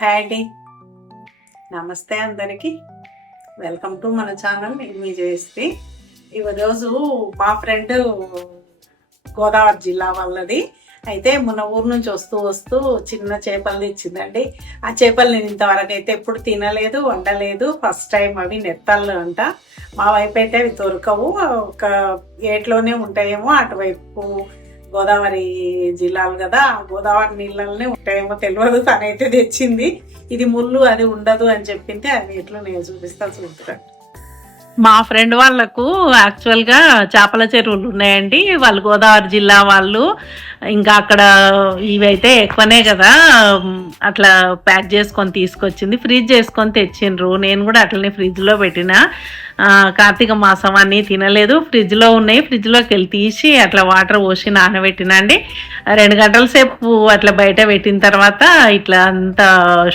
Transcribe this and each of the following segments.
Hi అండి. నమస్తే అందరికీ. వెల్కమ్ టు మన ఛానల్ నేను మీ జయశ్రీ. ఈ రోజు మా ఫ్రెండ్ గోదావరి జిల్లా వాళ్ళది. అయితే మన ఊరు నుంచి వస్తూ వస్తూ చిన్న చేపలు తెచ్చిందండి ఆ చేపలు నేను ఇంతవరకు అయితే ఎప్పుడు తినలేదు వండలేదు. ఫస్ట్ టైం అవి నెత్తళ్ళు అంట. మా వైపు అయితే అవి దొరకవు. ఒక ఏట్లోనే ఉంటాయేమో అటువైపు గోదావరి జిల్లాలు కదా గోదావరి నీళ్ళనే ఉంటాయేమో తెలియదు తనైతే తెచ్చింది. ఇది ముళ్ళు అది ఉండదు అని చెప్పింటే అది ఎట్లా నేను చూపిస్తాను చూపుతాను మా ఫ్రెండ్ వాళ్ళకు యాక్చువల్గా చేపల చెరువులు ఉన్నాయండి. వాళ్ళు గోదావరి జిల్లా వాళ్ళు. ఇంకా అక్కడ ఇవైతే ఎక్కువనే కదా అట్లా ప్యాక్ చేసుకొని తీసుకొచ్చింది. ఫ్రిడ్జ్ చేసుకొని తెచ్చిండ్రు. నేను కూడా అట్లనే ఫ్రిడ్జ్లో పెట్టిన. కార్తీక మాసం అన్నీ తినలేదు. ఫ్రిడ్జ్లో ఉన్నాయి. ఫ్రిడ్జ్లోకి వెళ్ళి తీసి అట్లా వాటర్ పోసి నానబెట్టిన అండి. రెండు గంటల సేపు అట్లా బయట పెట్టిన తర్వాత ఇట్లా అంత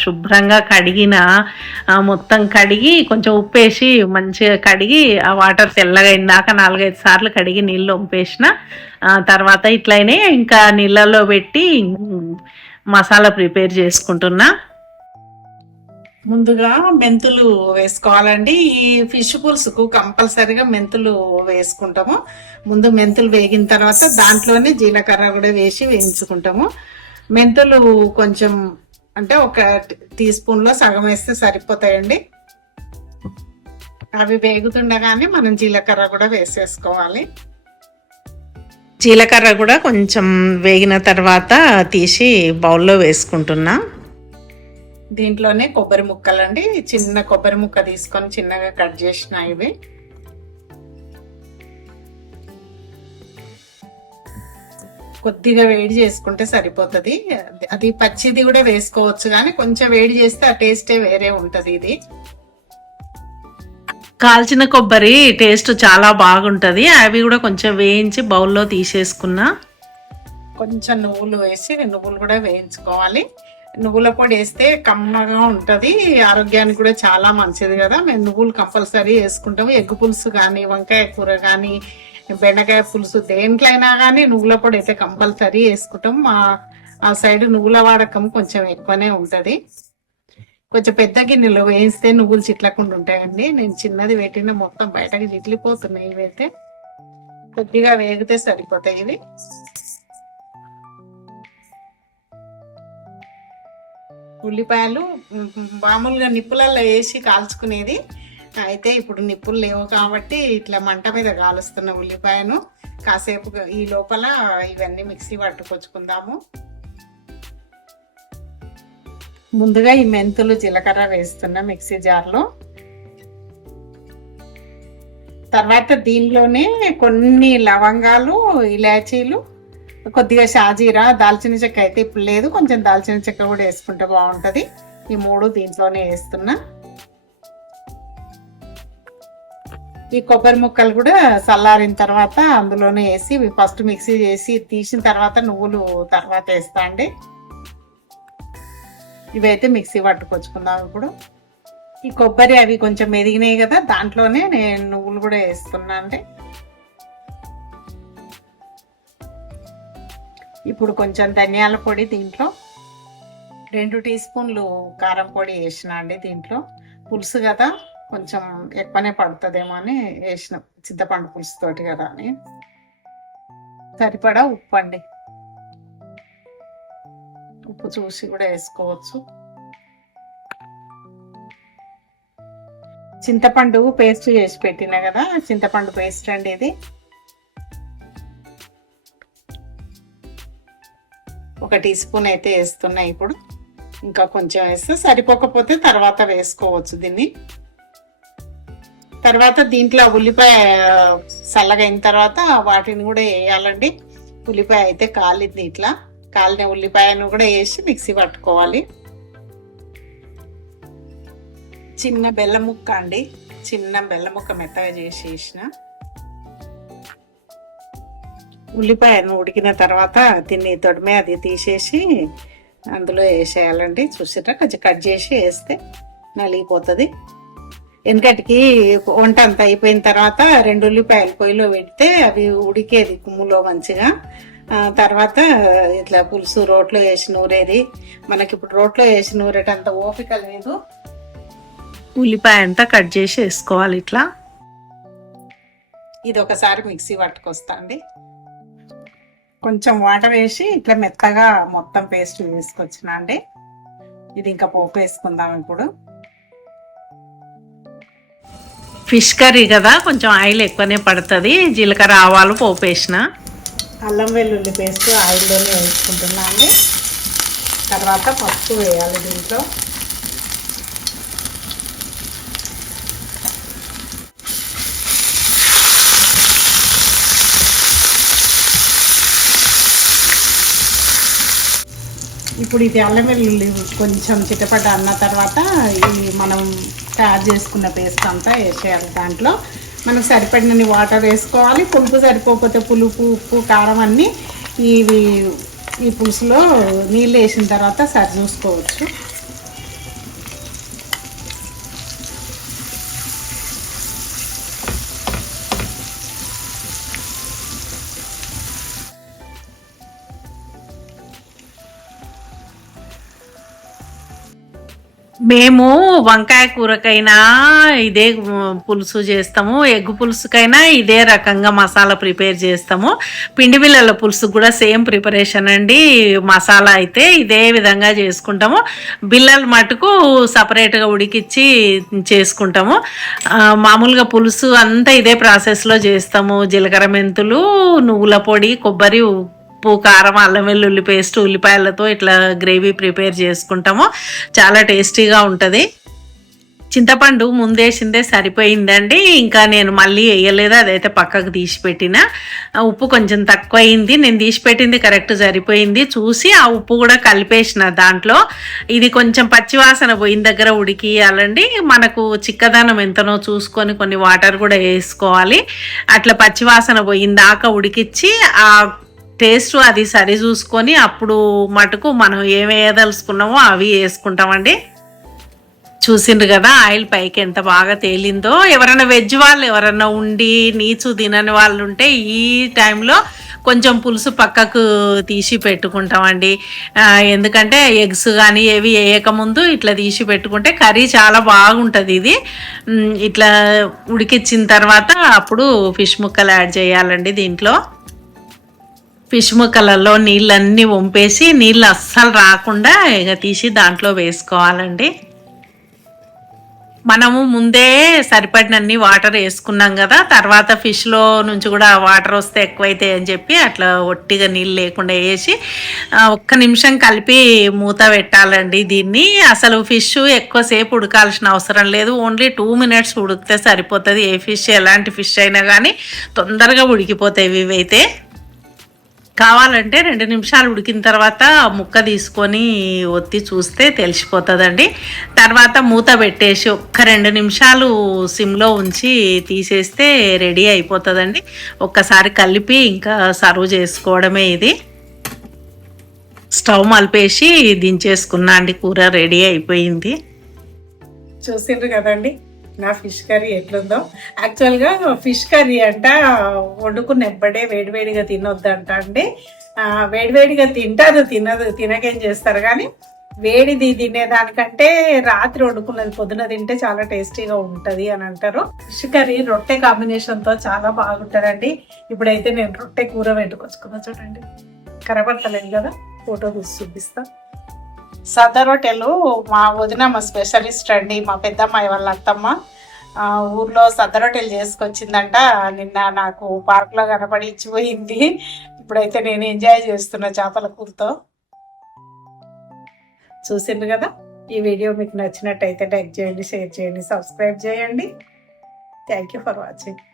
శుభ్రంగా కడిగిన మొత్తం కడిగి కొంచెం ఉప్పేసి మంచిగా కడిగి ఆ వాటర్ తెల్లగా ఇందాక నాలుగైదు సార్లు కడిగి నీళ్ళు వంపేసిన తర్వాత ఇట్లనే ఇంకా నీళ్ళలో పెట్టి మసాలా ప్రిపేర్ చేసుకుంటున్నా. ముందుగా మెంతులు వేసుకోవాలండి. ఈ ఫిష్ పులుసుకు కంపల్సరిగా మెంతులు వేసుకుంటాము. ముందు మెంతులు వేగిన తర్వాత దాంట్లోనే జీలకర్ర కూడా వేసి వేయించుకుంటాము. మెంతులు కొంచెం అంటే ఒక టీ స్పూన్లో సగం వేస్తే సరిపోతాయండి. అవి వేగుతుండగానే మనం జీలకర్ర కూడా వేసేసుకోవాలి. జీలకర్ర కూడా కొంచెం వేగిన తర్వాత తీసి బౌల్లో వేసుకుంటున్నా. దీంట్లోనే కొబ్బరి ముక్కలండి. చిన్న కొబ్బరి ముక్క తీసుకొని చిన్నగా కట్ చేసిన ఇవి. కొద్దిగా వేడి చేసుకుంటే సరిపోతుంది. అది పచ్చిది కూడా వేసుకోవచ్చు కానీ కొంచెం వేడి చేస్తే ఆ టేస్టే వేరే ఉంటుంది ఇది. కాల్చిన కొబ్బరి టేస్ట్ చాలా బాగుంటుంది. అవి కూడా కొంచెం వేయించి బౌల్లో తీసేసుకున్నా. కొంచెం నువ్వులు వేసి నువ్వులు కూడా వేయించుకోవాలి. నువ్వుల పొడి వేస్తే కమ్మగా ఉంటుంది. ఆరోగ్యానికి కూడా చాలా మంచిది కదా. మేము నువ్వులు కంపల్సరీ వేసుకుంటాము. ఎగ్గు పులుసు కానీ వంకాయ కూర కానీ బెండకాయ పులుసు దేంట్లైనా కానీ నువ్వుల పొడి అయితే కంపల్సరీ వేసుకుంటాం. మా ఆ సైడ్ నువ్వుల వాడకం కొంచెం ఎక్కువనే ఉంటుంది. కొంచెం పెద్ద గిన్నెలో వేయిస్తే నువ్వులు చిట్లకుండా ఉంటాయండి. నేను చిన్నది పెట్టిన మొత్తం బయటకి చిట్లిపోతున్నాయి ఇవైతే. కొద్దిగా వేగితే సరిపోతాయి ఇవి. ఉల్లిపాయలు మామూలుగా నిప్పులలో వేసి కాల్చుకునేది. అయితే ఇప్పుడు నిప్పులు లేవు కాబట్టి ఇట్లా మంట మీద కాలుస్తున్న ఉల్లిపాయను కాసేపు ఈ లోపల ఇవన్నీ మిక్సీ పట్టుకొచ్చుకుందాము. ముందుగా ఈ మెంతులు జీలకర్ర వేస్తున్న మిక్సీ జార్లో తర్వాత దీనిలోనే కొన్ని లవంగాలు ఇలాచీలు కొద్దిగా షాజీరా దాల్చిన చెక్క అయితే ఇప్పుడు లేదు. కొంచెం దాల్చిన చెక్క కూడా వేసుకుంటే బాగుంటుంది. ఈ మూడు దీంట్లోనే వేస్తున్నా. ఈ కొబ్బరి ముక్కలు కూడా చల్లారిన తర్వాత అందులోనే వేసి ఫస్ట్ మిక్సీ చేసి తీసిన తర్వాత నువ్వులు తర్వాత వేస్తా అండి. ఇవైతే మిక్సీ పట్టుకొచ్చుకుందాం ఇప్పుడు. ఈ కొబ్బరి అవి కొంచెం ఎదిగినాయి కదా దాంట్లోనే నేను నువ్వులు కూడా వేస్తున్నా అండి ఇప్పుడు కొంచెం ధనియాల పొడి దీంట్లో రెండు టీ స్పూన్లు కారం పొడి వేసిన అండి దీంట్లో. పులుసు కదా కొంచెం ఎక్కువనే పడుతుందేమో అని వేసిన చింతపండు పులుసు తోటి కదా అని. సరిపడా ఉప్పు అండి. ఉప్పు చూసి కూడా వేసుకోవచ్చు. చింతపండు పేస్ట్ చేసి పెట్టిన కదా చింతపండు పేస్ట్ అండి ఇది. ఒక టీ స్పూన్ అయితే వేస్తున్నా ఇప్పుడు. ఇంకా కొంచెం వేస్తే సరిపోకపోతే తర్వాత వేసుకోవచ్చు దీన్ని. తర్వాత దీంట్లో ఉల్లిపాయ చల్లగా అయిన తర్వాత వాటిని కూడా వేయాలండి. ఉల్లిపాయ అయితే కాలింది ఇట్లా. కాలిన ఉల్లిపాయను కూడా వేసి మిక్సీ పట్టుకోవాలి. చిన్న బెల్లం ముక్క అండి. చిన్న బెల్లం ముక్క మెత్తగా చేసి వేసిన. ఉల్లిపాయను ఉడికిన తర్వాత దీన్ని తొడిమే అది తీసేసి అందులో వేసేయాలండి. చూసిరా కొంచెం కట్ చేసి వేస్తే నలిగిపోతుంది. వెనకటికి వంట అంతా అయిపోయిన తర్వాత రెండు ఉల్లిపాయలు పొయ్యిలో పెడితే అవి ఉడికేది కుమ్ములో మంచిగా. తర్వాత ఇట్లా పులుసు రోట్లో వేసి నూరేది. మనకి ఇప్పుడు రోట్లో వేసి నూరేటంత ఓపిక లేదు. ఉల్లిపాయ అంతా కట్ చేసి వేసుకోవాలి ఇట్లా. ఇది ఒకసారి మిక్సీ పట్టుకొస్తా అండి కొంచెం వాటర్ వేసి ఇట్లా మెత్తగా మొత్తం పేస్ట్ వేసుకొచ్చిన అండి. ఇది ఇంకా పోపు వేసుకుందాం ఇప్పుడు. ఫిష్ కర్రీ కదా కొంచెం ఆయిల్ ఎక్కువనే పడుతుంది. జీలకర్ర ఆవాలు పోపు వేసిన. అల్లం వెల్లుల్లి పేస్ట్ ఆయిల్లోనే వేసుకుంటున్నాను తర్వాత పప్పు వేయాలి దీంట్లో. ఇప్పుడు ఇది అల్లం వెల్లుల్లి కొంచెం చిటపట అన్న తర్వాత ఈ మనం తయారు చేసుకున్న పేస్ట్ అంతా వేసేయాలి దాంట్లో. మనకు సరిపడినన్ని వాటర్ వేసుకోవాలి. పులుపు సరిపోకపోతే పులుపు ఉప్పు కారం అన్నీ ఇవి ఈ పులుసులో నీళ్ళు వేసిన తర్వాత సరి చూసుకోవచ్చు. మేము వంకాయ కూరకైనా ఇదే పులుసు చేస్తాము. ఎగ్ పులుసుకైనా ఇదే రకంగా మసాలా ప్రిపేర్ చేస్తాము. పిండి బిళ్ళల పులుసు కూడా సేమ్ ప్రిపరేషన్ అండి. మసాలా అయితే ఇదే విధంగా చేసుకుంటాము. బిళ్ళలు మటుకు సపరేట్గా ఉడికిచ్చి చేసుకుంటాము. మామూలుగా పులుసు అంతా ఇదే ప్రాసెస్లో చేస్తాము. జీలకర్ర మెంతులు నువ్వుల పొడి కొబ్బరి ఉప్పు కారం అల్లం వెల్లుల్లి పేస్ట్ ఉల్లిపాయలతో ఇట్లా గ్రేవీ ప్రిపేర్ చేసుకుంటాము చాలా టేస్టీగా ఉంటుంది. చింతపండు ముందేసిందే సరిపోయిందండి. ఇంకా నేను మళ్ళీ వేయలేదు అదైతే పక్కకు తీసి పెట్టిన. ఆ ఉప్పు కొంచెం తక్కువ అయింది నేను తీసి పెట్టింది కరెక్ట్ సరిపోయింది. చూసి ఆ ఉప్పు కూడా కలిపేసిన దాంట్లో. ఇది కొంచెం పచ్చివాసన పోయిన దగ్గర ఉడికియాలండి. మనకు చిక్కదనం ఎంతనో చూసుకొని కొన్ని వాటర్ కూడా వేసుకోవాలి. అట్లా పచ్చివాసన పోయిన దాకా ఉడికిచ్చి ఆ టేస్ట్ అది సరి చూసుకొని అప్పుడు మటుకు మనం ఏం వేయదలుచుకున్నామో అవి వేసుకుంటామండి. చూసిండ్రు కదా ఆయిల్ పైకి ఎంత బాగా తేలిందో. ఎవరైనా వెజ్ వాళ్ళు ఎవరైనా ఉండి నీచు తినని వాళ్ళు ఉంటే ఈ టైంలో కొంచెం పులుసు పక్కకు తీసి పెట్టుకుంటామండి. ఎందుకంటే ఎగ్స్ కానీ ఏవి వేయకముందు ఇట్లా తీసి పెట్టుకుంటే కర్రీ చాలా బాగుంటుంది ఇది. ఇట్లా ఉడికిచ్చిన తర్వాత అప్పుడు ఫిష్ ముక్కలు యాడ్ చేయాలండి దీంట్లో. ఫిష్ ముక్కలలో నీళ్ళన్నీ వంపేసి నీళ్ళు అస్సలు రాకుండా ఇక తీసి దాంట్లో వేసుకోవాలండి. మనము ముందే సరిపడినన్ని వాటర్ వేసుకున్నాం కదా తర్వాత ఫిష్లో నుంచి కూడా వాటర్ వస్తే ఎక్కువైతే అని చెప్పి అట్లా ఒట్టిగా నీళ్ళు లేకుండా వేసి ఒక్క నిమిషం కలిపి మూత పెట్టాలండి దీన్ని. అసలు ఫిష్ ఎక్కువసేపు ఉడకాల్సిన అవసరం లేదు. ఓన్లీ టూ మినిట్స్ ఉడికితే సరిపోతుంది. ఏ ఫిష్ ఎలాంటి ఫిష్ అయినా కానీ తొందరగా ఉడికిపోతాయి ఇవైతే. కావాలంటే రెండు నిమిషాలు ఉడికిన తర్వాత ముక్క తీసుకొని ఒత్తి చూస్తే తెలిసిపోతుందండి. తర్వాత మూత పెట్టేసి ఒక్క రెండు నిమిషాలు సిమ్లో ఉంచి తీసేస్తే రెడీ అయిపోతుందండి. ఒక్కసారి కలిపి ఇంకా సర్వ్ చేసుకోవడమే ఇది. స్టవ్ మలిపేసి దించేసుకున్నా అండి కూర రెడీ అయిపోయింది. చూసిండ్రు కదండి? నా ఫిష్ కర్రీ ఎట్లుందో. యాక్చువల్గా ఫిష్ కర్రీ అంట వండుకున్న ఎప్పుడే వేడివేడిగా తినొద్దంట అండి. వేడివేడిగా తింటారు తినదు తినకేం చేస్తారు? కానీ వేడిది తినేదానికంటే రాత్రి వండుకున్నది పొద్దున తింటే చాలా టేస్టీగా ఉంటుంది అని అంటారు. ఫిష్ కర్రీ రొట్టె కాంబినేషన్తో చాలా బాగుంటారండి ఇప్పుడైతే నేను రొట్టె కూర పెట్టుకొచ్చుకున్నా చూడండి. కనబడతలేదు కదా ఫోటో తీసి చూపిస్తాను సద్ద రొట్టెలు మా వదిన మా స్పెషలిస్ట్ అండి మా పెద్దమ్మాయి వాళ్ళ అత్తమ్మ. ఊర్లో సద్ద చేసుకొచ్చిందంట. నిన్న నాకు పార్క్లో కనపడి ఇచ్చిపోయింది ఇప్పుడైతే నేను ఎంజాయ్ చేస్తున్నా చేపల కూరతో. చూసిండ్రు కదా? ఈ వీడియో మీకు నచ్చినట్టయితే లైక్ చేయండి షేర్ చేయండి సబ్స్క్రైబ్ చేయండి. Thank you for watching